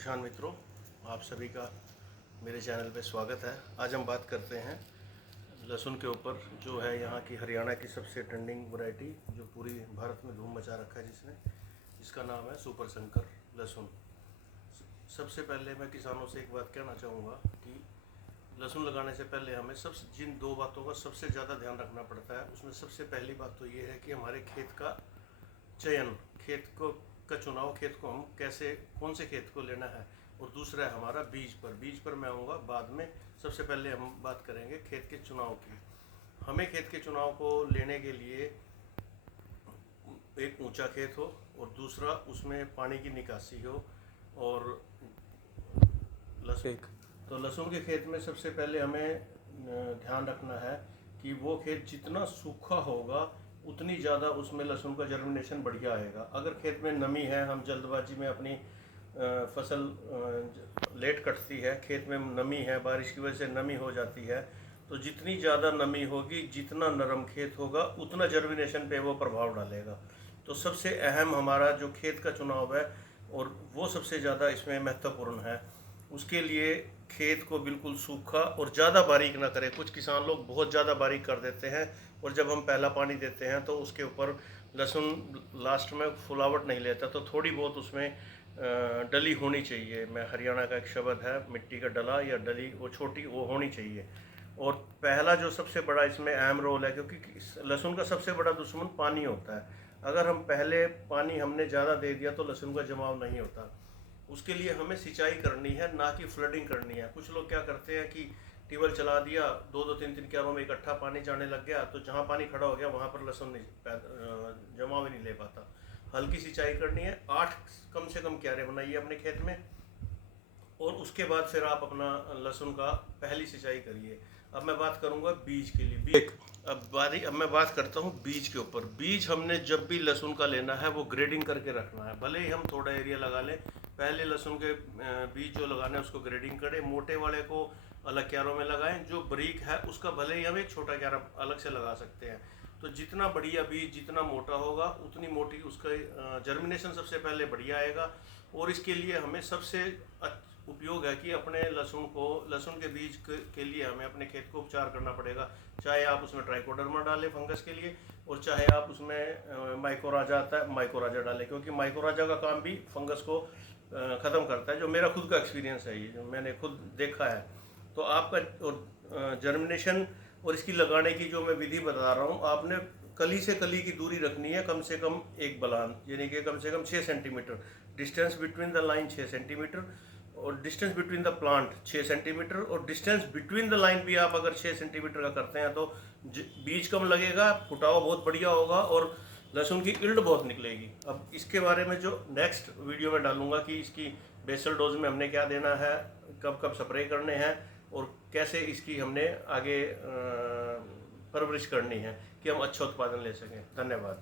किसान मित्रों, आप सभी का मेरे चैनल पे स्वागत है। आज हम बात करते हैं लहसुन के ऊपर, जो है यहाँ की हरियाणा की सबसे ट्रेंडिंग वैरायटी, जो पूरी भारत में धूम मचा रखा है, जिसका नाम है सुपर शंकर लहसुन। सबसे पहले मैं किसानों से एक बात कहना चाहूँगा कि लहसुन लगाने से पहले हमें जिन दो बातों का सबसे ज़्यादा ध्यान रखना पड़ता है, उसमें सबसे पहली बात तो ये है कि हमारे खेत का चयन, का चुनाव, खेत को हम कैसे, कौन से खेत को लेना है। और दूसरा है हमारा बीज पर मैं आऊँगा बाद में। सबसे पहले हम बात करेंगे खेत के चुनाव की। हमें खेत के चुनाव को लेने के लिए एक ऊंचा खेत हो और दूसरा उसमें पानी की निकासी हो। और लहसुन के खेत में सबसे पहले हमें ध्यान रखना है कि वो खेत जितना सूखा होगा उतनी ज़्यादा उसमें लहसुन का जर्मिनेशन बढ़िया आएगा। अगर खेत में नमी है, हम जल्दबाजी में अपनी फसल लेट कटती है, खेत में नमी है, बारिश की वजह से नमी हो जाती है, तो जितनी ज़्यादा नमी होगी, जितना नरम खेत होगा, उतना जर्मिनेशन पे वो प्रभाव डालेगा। तो सबसे अहम हमारा जो खेत का चुनाव है, और वो सबसे ज़्यादा इसमें महत्वपूर्ण है। उसके लिए खेत को बिल्कुल सूखा और ज़्यादा बारीक ना करें। कुछ किसान लोग बहुत ज़्यादा बारीक कर देते हैं, और जब हम पहला पानी देते हैं तो उसके ऊपर लहसुन लास्ट में फुलावट नहीं लेता, तो थोड़ी बहुत उसमें डली होनी चाहिए। मैं हरियाणा का एक शब्द है, मिट्टी का डला या डली, वो छोटी वो होनी चाहिए। और पहला जो सबसे बड़ा इसमें अहम रोल है, क्योंकि लहसुन का सबसे बड़ा दुश्मन पानी होता है। अगर हम पहले पानी हमने ज़्यादा दे दिया तो लहसुन का जमाव नहीं होता। उसके लिए हमें सिंचाई करनी है, ना कि फ्लडिंग करनी है। कुछ लोग क्या करते हैं कि ट्यूबवेल चला दिया, 2-2 3-3 क्यारों में इकट्ठा पानी जाने लग गया, तो जहाँ पानी खड़ा हो गया वहाँ पर लहसुन जमाव ही नहीं ले पाता। हल्की सिंचाई करनी है, 8 कम से कम क्यारे बनाइए अपने खेत में, और उसके बाद फिर आप अपना लहसुन का पहली सिंचाई करिए। अब मैं बात करूंगा बीज के लिए। अब मैं बात करता हूँ बीज के ऊपर। बीज हमने जब भी लहसुन का लेना है वो ग्रेडिंग करके रखना है। भले ही हम थोड़ा एरिया लगा लें, पहले लहसुन के बीज जो लगाने हैं उसको ग्रेडिंग करें। मोटे वाले को अलग क्यारों में लगाएं, जो बारीक है उसका भले ही हम एक छोटा क्यारा अलग से लगा सकते हैं। तो जितना बढ़िया बीज जितना मोटा होगा, उतनी मोटी उसका जर्मिनेशन सबसे पहले बढ़िया आएगा। और इसके लिए हमें सबसे उपयोग है कि अपने लहसुन के बीज के लिए हमें अपने खेत को उपचार करना पड़ेगा। चाहे आप उसमें ट्राइकोडर्मा डालें फंगस के लिए, और चाहे आप उसमें माइकोराजा आता है, माइकोराजा डालें, क्योंकि माइकोराजा का काम भी फंगस को ख़त्म करता है। जो मेरा खुद का एक्सपीरियंस है, ये जो मैंने खुद देखा है। तो आपका जर्मिनेशन और इसकी लगाने की जो मैं विधि बता रहा हूँ, आपने कली से कली की दूरी रखनी है कम से कम एक बलान, यानी कि कम से कम 6 centimetre. Distance between the line 6 centimetre, और distance between the plant 6 centimetre, और डिस्टेंस बिटवीन द लाइन भी आप अगर 6 सेंटीमीटर का करते हैं तो बीज कम लगेगा, फुटाव बहुत बढ़िया होगा, और लहसुन की इल्ड बहुत निकलेगी। अब इसके बारे में जो नेक्स्ट वीडियो में डालूंगा कि इसकी बेसल डोज में हमने क्या देना है, कब कब स्प्रे करने हैं, और कैसे इसकी हमने आगे परवरिश करनी है कि हम अच्छा उत्पादन ले सकें। धन्यवाद।